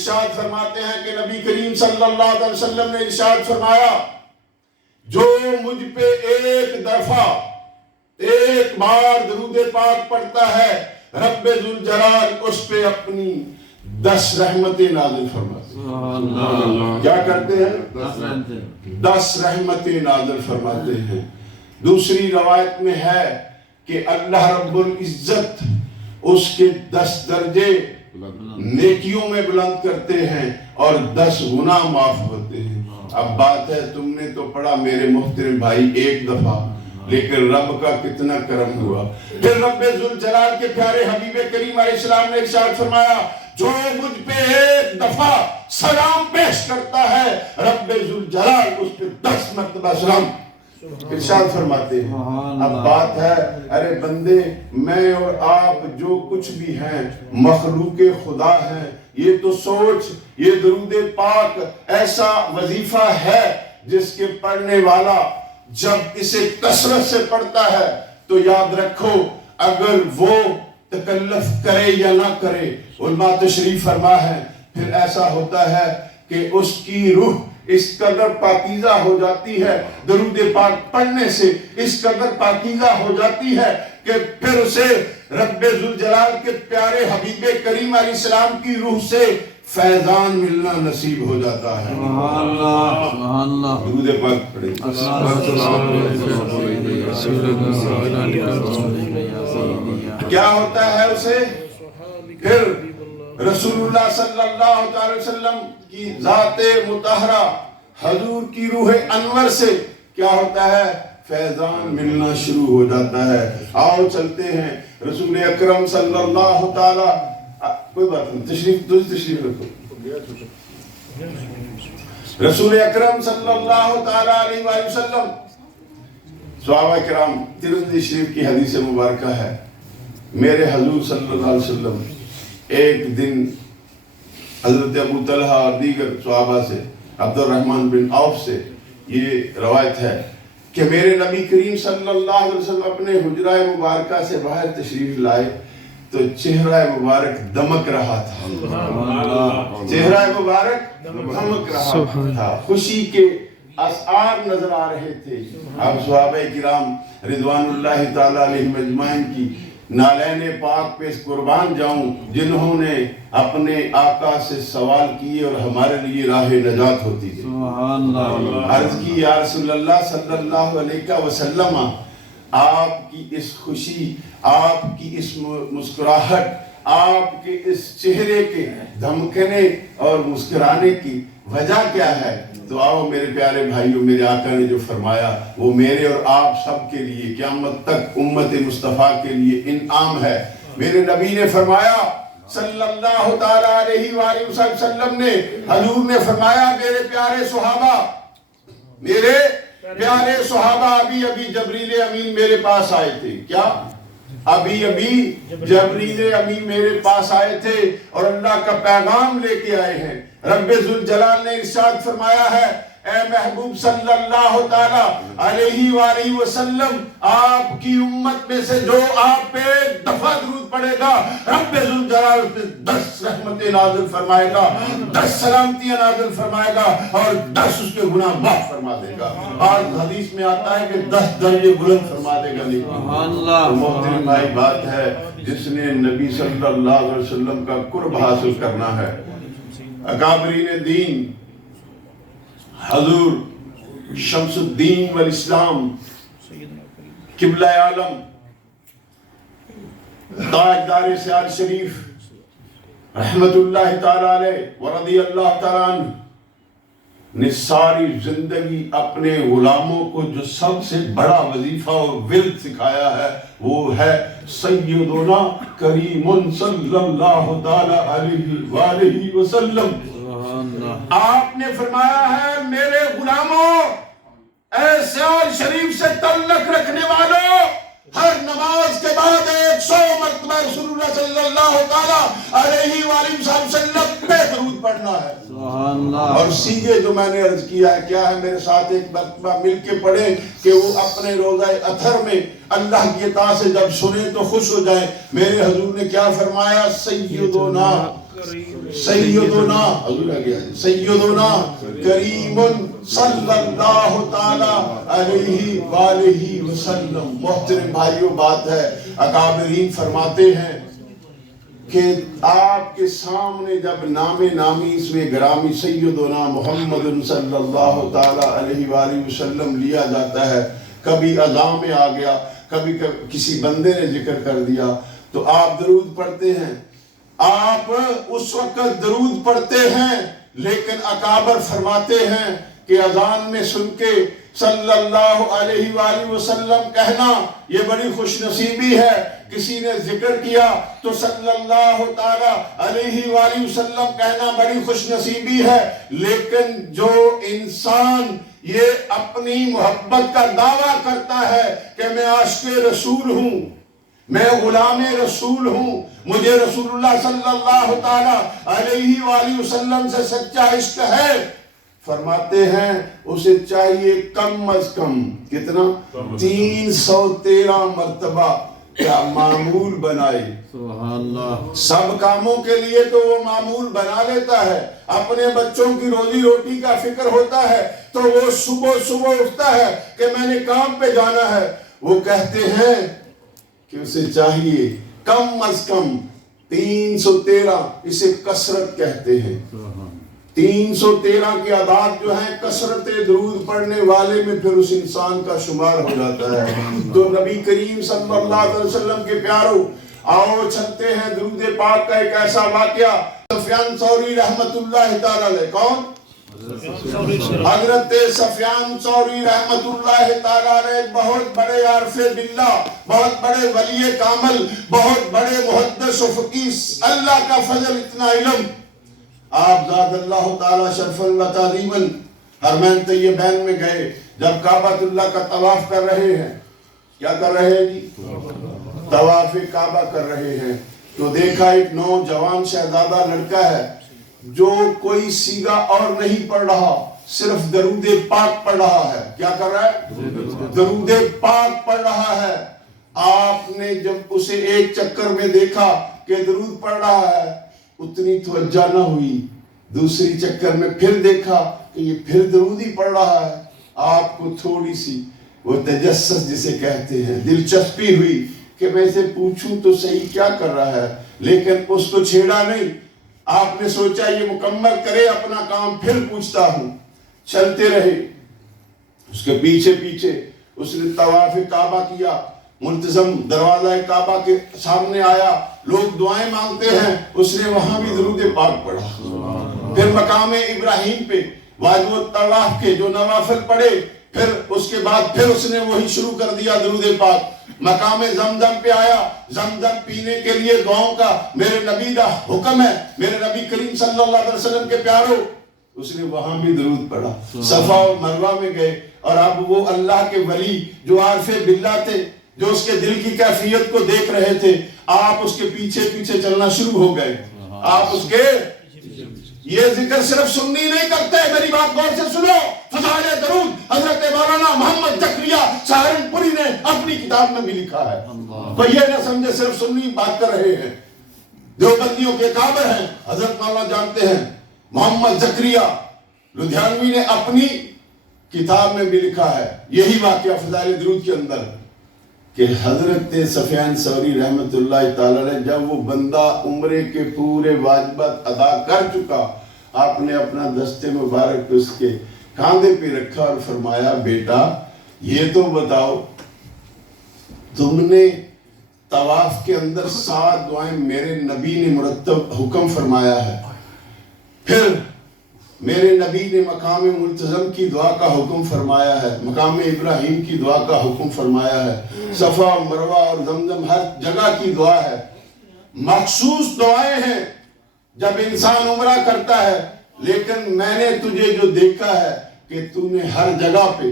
ارشاد فرماتے ہیں کہ نبی کریم صلی اللہ علیہ وسلم نے ارشاد فرمایا جو مجھ پہ ایک بار درود پاک پڑھتا ہے رب ذوالجلال اس پہ اپنی 10 رحمتیں نازل فرماتے ہیں. کیا کرتے ہیں؟ 10 رحمتیں نازل فرماتے ہیں. دوسری روایت میں ہے کہ اللہ رب العزت اس کے 10 درجے نیکیوں میں بلند کرتے ہیں اور 10 گناہ معاف ہوتے ہیں. اب بات ہے تم نے تو پڑھا میرے محترم بھائی ایک دفعہ، لیکن رب کا کتنا کرم ہوا. پھر رب ذوالجلال کے پیارے حبیب کریم علیہ السلام نے ارشاد فرمایا جو مجھ پہ ایک دفعہ سلام پیش کرتا ہے رب ذوالجلال اس پہ 10 مرتبہ سلام ارشاد فرماتے ہیں. اب بات ہے ارے بندے میں اور آپ جو کچھ بھی ہیں مخلوق خدا ہیں، یہ تو سوچ یہ درود پاک ایسا وظیفہ ہے جس کے پڑھنے والا جب اسے کثرت سے پڑھتا ہے تو یاد رکھو اگر وہ تکلف کرے یا نہ کرے، علماء تشریف فرما ہے پھر ایسا ہوتا ہے کہ اس کی روح اس قدر پاکیزہ ہو جاتی ہے، درود پاک پڑھنے سے اس قدر پاکیزہ ہو جاتی ہے کہ پھر اسے رب ذوالجلال کے پیارے حبیب کریم علیہ السلام کی روح سے فیضان ملنا نصیب ہو جاتا ہے. سبحان اللہ. درود پاک پڑھیں. کیا ہوتا ہے اسے؟ پھر رسول اللہ صلی اللہ علیہ وسلم کی ذات مطہرہ حضور کی روح انور سے کیا ہوتا ہے؟ فیضان ملنا شروع ہو جاتا ہے. آؤ چلتے ہیں رسول اکرم صلی اللہ تعالی کوئی بات نہیں تشریف رکھو. رسول اکرم صلی اللہ تعالی علیہ وآلہ وسلم صحابہ کرام ترمذی شریف کی حدیث مبارکہ ہے میرے حضور صلی اللہ علیہ وسلم ایک دن حضرت ابو طلحہ اور دیگر صحابہ سے عبد الرحمن بن عوف سے یہ روایت ہے کہ میرے نبی کریم صلی اللہ علیہ وسلم اپنے حجرہ مبارکہ سے باہر تشریف لائے تو چہرہ مبارک دمک رہا تھا. چہرہ مبارک دمک رہا تھا، خوشی کے اسعار نظر آ رہے تھے. اب صحابہ کرام رضوان اللہ تعالی علیہم اجمعین کی نالین پاک پہ قربان جاؤں جنہوں نے اپنے آقا سے سوال کیے اور ہمارے لیے راہ نجات ہوتی تھی. عرض کی یا رسول اللہ صلی اللہ علیہ وسلم آپ کی اس خوشی، آپ کی اس مسکراہٹ، آپ کے اس چہرے کے دھمکنے اور مسکرانے کی وجہ کیا ہے؟ تو آؤ میرے پیارے بھائیوں، میرے آقا نے جو فرمایا وہ میرے اور آپ سب کے لیے قیامت تک امت مصطفیٰ کے لیے انعام ہے. میرے نبی نے فرمایا صلی اللہ تعالیٰ علیہ وآلہ وسلم نے، حضور نے فرمایا میرے پیارے صحابہ ابھی جبریل امین میرے پاس آئے تھے. کیا؟ ابھی جبریل امین میرے پاس آئے تھے اور اللہ کا پیغام لے کے آئے ہیں. رب ذوالجلال نے ارشاد فرمایا ہے اے محبوب صلی اللہ تعالیٰ علیہ وآلہ وسلم آپ کی امت میں سے جو آپ پہ ایک دفعہ درود پڑے گا رب ذوالجلال پہ 10 رحمتیں نازل فرمائے گا، 10 سلامتیاں نازل فرمائے گا اور 10 اس کے گناہ معاف فرما دے گا. اور حدیث میں آتا ہے کہ 10 درجے بلند فرما دے گا. تو محترم بھائی بات ہے جس نے نبی صلی اللہ علیہ وسلم کا قرب حاصل کرنا ہے، اکابرین دین حضور شمس الدین والاسلام قبلہ عالم تاجدار سیال شریف رحمت اللہ تعالی علیہ ورضی اللہ تعالی عنہ نے ساری زندگی اپنے غلاموں کو جو سب سے بڑا وظیفہ اور ورد سکھایا ہے وہ ہے سیدنا کریم صلی اللہ تعالی علیہ وآلہ وسلم. آپ نے فرمایا ہے میرے غلاموں، اے سیال شریف سے تعلق رکھنے والوں، ہر نماز کے بعد 100 مرتبہ رسول اللہ صلی اللہ تعالی علیہ وآلہ وسلم پہ درود پڑھنا ہے. اور سیدھے جو میں نے عرض کیا ہے کیا ہے، میرے ساتھ ایک مرتبہ مل کے پڑھیں کہ وہ اپنے روزہ اطہر میں اللہ کی عطا سے جب سنیں تو خوش ہو جائیں. میرے حضور نے کیا فرمایا؟ سیدنا سیدنا سیدنا کریم صلی اللہ تعالی علیہ وآلہ وسلم۔ محترم بھائیو، بات ہے اکابرین فرماتے ہیں کہ آپ کے سامنے جب نام نامی اس میں گرامی سیدنا محمد صلی اللہ تعالی علیہ وآلہ وسلم لیا جاتا ہے، کبھی اذان میں آ گیا، کبھی کسی بندے نے ذکر کر دیا تو آپ درود پڑھتے ہیں۔ آپ اس وقت درود پڑھتے ہیں، لیکن اکابر فرماتے ہیں کہ اذان میں سن کے صلی اللہ علیہ وآلہ وسلم کہنا یہ بڑی خوش نصیبی ہے۔ کسی نے ذکر کیا تو صلی اللہ تعالی علیہ وآلہ وسلم کہنا بڑی خوش نصیبی ہے، لیکن جو انسان یہ اپنی محبت کا دعویٰ کرتا ہے کہ میں عاشق رسول ہوں، میں غلام رسول ہوں، مجھے رسول اللہ صلی اللہ تعالی علیہ وآلہ وسلم سے سچا عشق ہے، فرماتے ہیں اسے چاہیے کم از کم کتنا 313 مرتبہ کیا معمول بنائے۔ سبحان اللہ۔ سب کاموں کے لیے تو وہ معمول بنا لیتا ہے، اپنے بچوں کی روزی روٹی کا فکر ہوتا ہے تو وہ صبح اٹھتا ہے کہ میں نے کام پہ جانا ہے، وہ کہتے ہیں کہ اسے چاہیے کم از کم 313، اسے کثرت کہتے ہیں۔ 313 کی عدد جو ہیں کثرت درود پڑھنے والے میں پھر اس انسان کا شمار ہو جاتا ہے۔ تو نبی کریم صلی اللہ علیہ وسلم کے پیارو، آؤ چلتے ہیں درود پاک کا ایک ایسا واقعہ۔ سفیان ثوری رحمت اللہ تعالی علیہ، کون؟ حضرت سفیان ثوری رحمت اللہ تعالی علیہ بہت بڑے عارف باللہ، بہت بڑے ولی کامل، بہت بڑے محدث و فقیہ، اللہ کا فضل اتنا علم۔ آپ زاد اللہ تعالی شرفا و تعظیما حرمین طیبین میں گئے، جب کعبۃ اللہ کا طواف کر رہے ہیں، کیا کر رہے ہیں جی؟ طواف کعبہ کر رہے ہیں، تو دیکھا ایک نوجوان شہزادہ لڑکا ہے جو کوئی سیگا اور نہیں پڑھ رہا، صرف درود پاک پڑھ رہا ہے۔ کیا کر رہا ہے؟ درود پاک پڑھ رہا ہے۔ آپ نے جب اسے ایک چکر میں دیکھا کہ درود پڑھ رہا ہے، اتنی توجہ نہ ہوئی، دوسری چکر میں پھر دیکھا کہ یہ پھر درود ہی پڑھ رہا ہے۔ آپ کو تھوڑی سی وہ تجسس جسے کہتے ہیں دلچسپی ہوئی کہ میں اسے پوچھوں تو صحیح کیا کر رہا ہے، لیکن اس کو چھیڑا نہیں۔ آپ نے سوچا یہ مکمل کرے اپنا کام پھر پوچھتا ہوں۔ چلتے رہے، اس کے پیچھے پیچھے اس نے طواف کعبہ کیا، منتظم دروازہ کعبہ کے سامنے آیا، لوگ دعائیں مانگتے ہیں، اس نے وہاں بھی درود پاک پڑھا۔ پھر مقام ابراہیم پہ واجب الطواف کے جو نوافل پڑھے، پھر اس کے بعد پھر اس نے وہی شروع کر دیا درود پاک۔ مقام زمزم پہ آیا، زمزم پینے کے لیے دعاؤں کا میرے نبی کا حکم ہے، میرے نبی کریم صلی اللہ علیہ وسلم کے پیارو، اس نے وہاں بھی درود پڑھا۔ صفا اور مروہ میں گئے، اور اب وہ اللہ کے ولی جو عارف باللہ تھے، جو اس کے دل کی کیفیت کو دیکھ رہے تھے، آپ اس کے پیچھے پیچھے چلنا شروع ہو گئے۔ آپ اس کے یہ ذکر صرف سننی نہیں کرتے، میری بات غور سے سنو۔ فضائل درود حضرت مولانا محمد زکریا سہارنپوری نے اپنی کتاب میں بھی لکھا ہے۔ تو یہ نہ سمجھے صرف سننی بات کر رہے ہیں، دیوبندیوں کے کابر ہیں، حضرت مولانا جانتے ہیں، محمد زکریا لدھیانوی نے اپنی کتاب میں بھی لکھا ہے یہی واقعہ فضائل درود کے اندر، کہ حضرت سفیان ثوری رحمت اللہ تعالی علیہ جب وہ بندہ عمرے کے پورے واجبات ادا کر چکا، آپ نے اپنا دست مبارک اس کے کاندھے پہ رکھا اور فرمایا، بیٹا یہ تو بتاؤ تم نے طواف کے اندر 7 دعائیں میرے نبی نے مرتب حکم فرمایا ہے، پھر میرے نبی نے مقام ملتزم کی دعا کا حکم فرمایا ہے، مقام ابراہیم کی دعا کا حکم فرمایا ہے، صفا مروہ اور زمزم ہر جگہ کی دعا ہے، مخصوص دعائیں ہیں جب انسان عمرہ کرتا ہے۔ لیکن میں نے تجھے جو دیکھا ہے کہ تو نے ہر جگہ پہ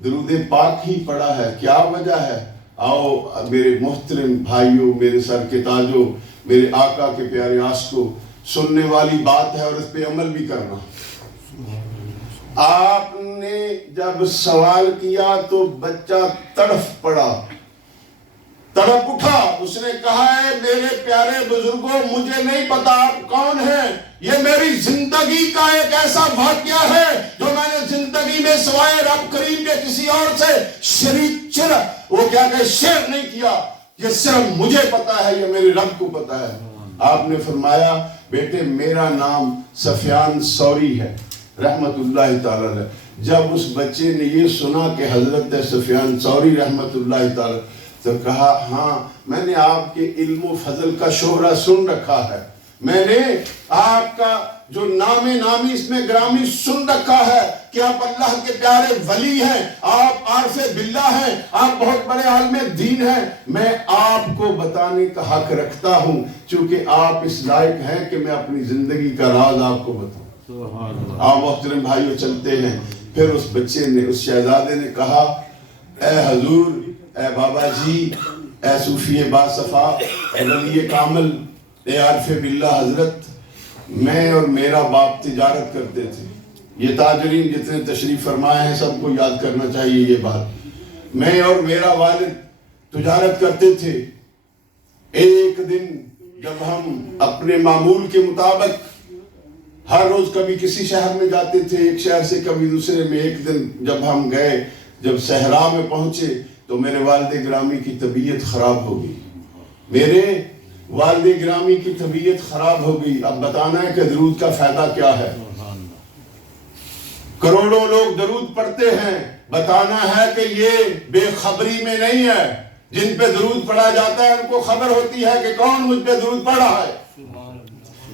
درود پاک ہی پڑھا ہے، کیا وجہ ہے؟ آؤ میرے محترم بھائیوں، میرے سر کے تاجوں، میرے آقا کے پیارے عاشقوں، سننے والی بات ہے اور اس پہ عمل بھی کرنا۔ آپ نے جب سوال کیا تو بچہ تڑف پڑا، تڑپ اٹھا، اس نے کہا ہے میرے پیارے بزرگوں مجھے نہیں پتا آپ کون ہیں، یہ میری زندگی کا ایک ایسا واقعہ ہے جو میں نے زندگی میں سوائے رب کریم کے کسی اور سے شیئر نہیں کیا، یہ صرف مجھے پتا ہے، یہ میرے رب کو پتا ہے۔ آپ نے فرمایا بیٹے میرا نام سفیان ثوری ہے رحمت اللہ تعالی علیہ۔ جب اس بچے نے یہ سنا کہ حضرت سفیان ثوری رحمت اللہ تعالی تو کہا ہاں میں نے آپ کے علم و فضل کا شہرہ سن رکھا ہے، میں نے آپ کا جو نامی اس میں گرامی سن رکھا ہے کہ آپ اللہ کے پیارے ولی ہیں، آپ عارف باللہ ہیں، آپ بہت بڑے عالم دین ہیں، میں آپ کو بتانے کا حق رکھتا ہوں چونکہ آپ اس لائق ہیں کہ میں اپنی زندگی کا راز آپ کو بتاؤں۔ آپ محترم بھائیو چلتے ہیں، پھر اس بچے نے، اس شہزادے نے کہا اے حضور، اے بابا جی، اے صوفی باصفا، اے ولی کامل، اے عارف باللہ حضرت، میں اور میرا باپ تجارت کرتے تھے۔ یہ تاجرین جتنے تشریف فرمائے ہیں سب کو یاد کرنا چاہیے یہ بات، میں اور میرا والد تجارت کرتے تھے۔ ایک دن جب ہم اپنے معمول کے مطابق ہر روز کبھی کسی شہر میں جاتے تھے، ایک شہر سے کبھی دوسرے میں، ایک دن جب ہم گئے، جب صحرا میں پہنچے تو میرے والد گرامی کی طبیعت خراب ہو گئی، میرے والد گرامی کی طبیعت خراب ہو گئی۔ اب بتانا ہے کہ درود کا فائدہ کیا ہے، کروڑوں لوگ درود پڑھتے ہیں، بتانا ہے کہ یہ بے خبری میں نہیں ہے، جن پہ درود پڑھا جاتا ہے ان کو خبر ہوتی ہے کہ کون مجھ پہ درود پڑھ رہا ہے۔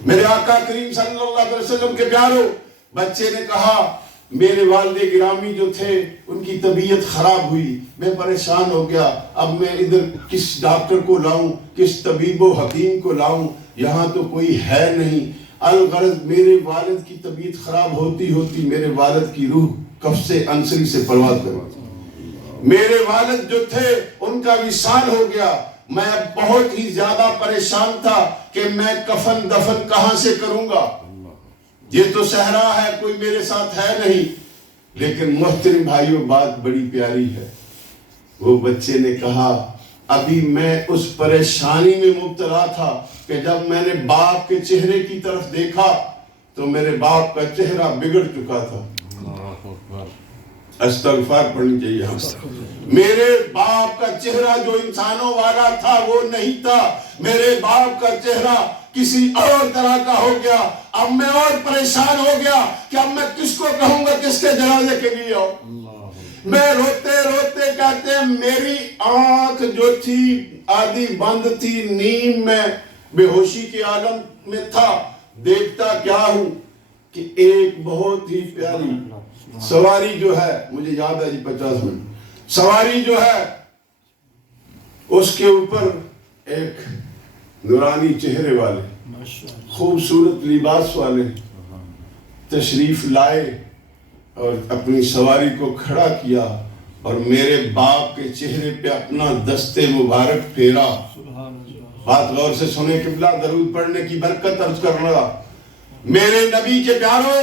میرے آقا کریم صلی اللہ علیہ وسلم کے پیارو، بچے نے کہا میرے والد گرامی جو تھے ان کی طبیعت خراب ہوئی، میں پریشان ہو گیا، اب میں ادھر کس ڈاکٹر کو لاؤں، کس طبیب و حکیم کو لاؤں، یہاں تو کوئی ہے نہیں۔ الغرض میرے والد کی طبیعت خراب ہوتی ہوتی میرے والد کی روح قفص انصری سے پرواز کرواتی، میرے والد جو تھے ان کا وصال ہو گیا۔ میں اب بہت ہی زیادہ پریشان تھا کہ میں کفن دفن کہاں سے کروں گا، یہ تو صحرا ہے، کوئی میرے ساتھ ہے نہیں۔ لیکن محترم بھائیوں بات بڑی پیاری ہے، وہ بچے نے کہا ابھی میں اس پریشانی میں مبتلا تھا کہ جب میں نے باپ کے چہرے کی طرف دیکھا تو میرے باپ کا چہرہ بگڑ چکا تھا۔ استغفار پڑھنی چاہیے ہم۔ میرے باپ کا چہرہ جو انسانوں والا تھا وہ نہیں تھا، میرے باپ کا چہرہ کسی اور طرح کا ہو گیا۔ اب میں اور پریشان ہو گیا کہ اب میں کس کو کہوں گا کس کے جنازے کے لیے آؤں۔ میں روتے روتے کہتے ہیں میری آنکھ جو تھی آدھی بند تھی، نیند میں بے ہوشی کے عالم میں تھا، دیکھتا کیا ہوں کہ ایک بہت ہی پیاری سواری جو ہے، مجھے یاد ہے جی 50 منٹ، سواری جو ہے اس کے اوپر ایک نورانی چہرے والے خوبصورت لباس والے تشریف لائے اور اپنی سواری کو کھڑا کیا اور میرے باپ کے چہرے پہ اپنا دست مبارک پھیرا۔ بات غور سے سنے قبلہ، درود پڑھنے کی برکت عرض کر رہا۔ میرے نبی کے پیاروں،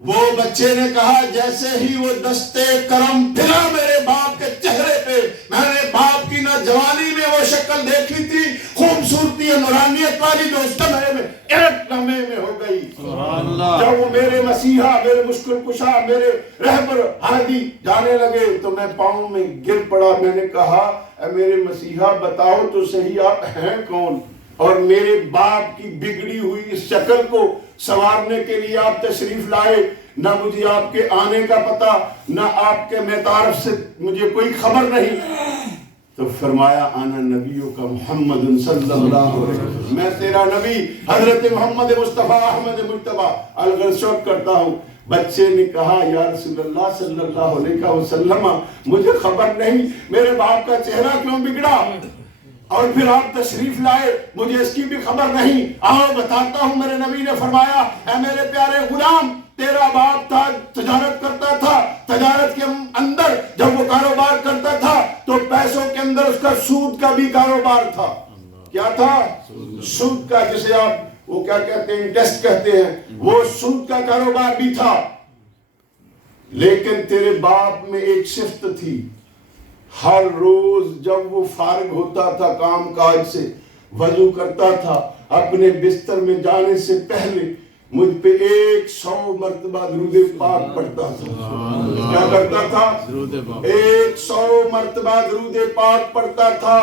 وہ بچے نے کہا جیسے ہی وہ دستے کرم پھرا میرے باپ کے چہرے پہ، میں نے باپ کی نہ جوانی میں وہ شکل دیکھی تھی، خوبصورتی نورانیت والی جو اس لمحے میں ایک لمحے میں ہو گئی۔ جب وہ میرے مسیحا، میرے مشکل کشا، میرے رہبر ہادی جانے لگے تو میں پاؤں میں گر پڑا۔ میں نے کہا اے میرے مسیحا بتاؤ تو صحیح آپ ہیں کون، اور میرے باپ کی بگڑی ہوئی اس شکل کو سنوارنے کے لیے آپ تشریف لائے، نہ مجھے آپ کے آنے کا پتہ، نہ آپ کے میتارف سے مجھے کوئی خبر نہیں۔ تو فرمایا انا نبیوں کا محمد صلی اللہ علیہ وسلم، میں تیرا نبی حضرت محمد مصطفیٰ احمد مجتبیٰ الغرض شوق کرتا ہوں۔ بچے نے کہا یا رسول اللہ صلی اللہ علیہ وسلم مجھے خبر نہیں میرے باپ کا چہرہ کیوں بگڑا، اور پھر آپ تشریف لائے، مجھے اس کی بھی خبر نہیں، آؤ بتاتا ہوں۔ میرے نبی نے فرمایا اے میرے پیارے غلام، تیرا باپ تھا تجارت کرتا تھا، تجارت کے اندر جب وہ کاروبار کرتا تھا تو پیسوں کے اندر اس کا سود کا بھی کاروبار تھا۔ کیا تھا؟ سود کا، جسے آپ وہ کیا کہتے ہیں انٹرسٹ کہتے ہیں، وہ سود کا کاروبار بھی تھا۔ لیکن تیرے باپ میں ایک صفت تھی ہر روز جب وہ فارغ ہوتا تھا کام کاج سے، وضو کرتا تھا، اپنے بستر میں جانے سے پہلے مجھ پہ 100 مرتبہ درود پاک پڑھتا تھا۔ کیا کرتا تھا؟ 100 مرتبہ درود پاک پڑھتا تھا۔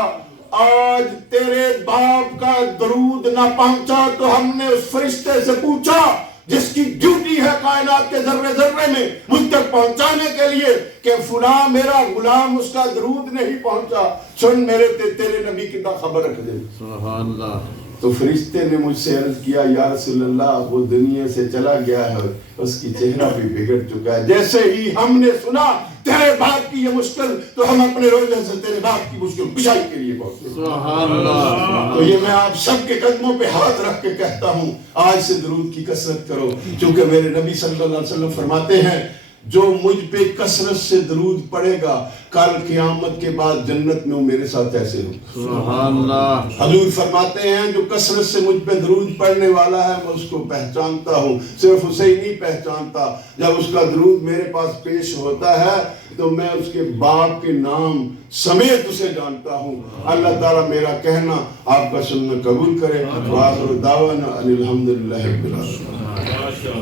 آج تیرے باپ کا درود نہ پہنچا تو ہم نے اس فرشتے سے پوچھا جس کی ڈیوٹی ہے کائنات کے ذرے ذرے میں مجھ تک پہنچانے کے لیے کہ فلاں میرا غلام اس کا درود نہیں پہنچا، سن میرے تیرے نبی کتنا خبر رکھ دے۔ سبحان اللہ۔ تو فرشتے نے مجھ سے عرض کیا یا رسول اللہ وہ دنیا سے چلا گیا ہے، اس کی چہرہ بھی بگڑ چکا ہے۔ جیسے ہی ہم نے سنا تیرے باپ کی یہ مشکل تو ہم اپنے روزے سے تیرے باپ کی مشکل کشائی کے لیے پہنچے۔ سبحان اللہ۔ تو یہ میں آپ سب کے قدموں پہ ہاتھ رکھ کے کہتا ہوں آج سے درود کی کثرت کرو، کیونکہ میرے نبی صلی اللہ علیہ وسلم فرماتے ہیں جو مجھ پہ کثرت سے درود پڑے گا کل قیامت کے بعد جنت میں وہ میرے ساتھ ایسے ہو۔ سبحان اللہ۔ حضور فرماتے ہیں جو کثرت سے مجھ پہ درود پڑھنے والا ہے میں اس کو پہچانتا ہوں، صرف اسے ہی نہیں پہچانتا، جب اس کا درود میرے پاس پیش ہوتا ہے تو میں اس کے باپ کے نام سمیت اسے جانتا ہوں۔ اللہ تعالیٰ میرا کہنا آپ کا سننا قبول کرے۔ وآخر دعوانا ان الحمدللہ رب العالمین۔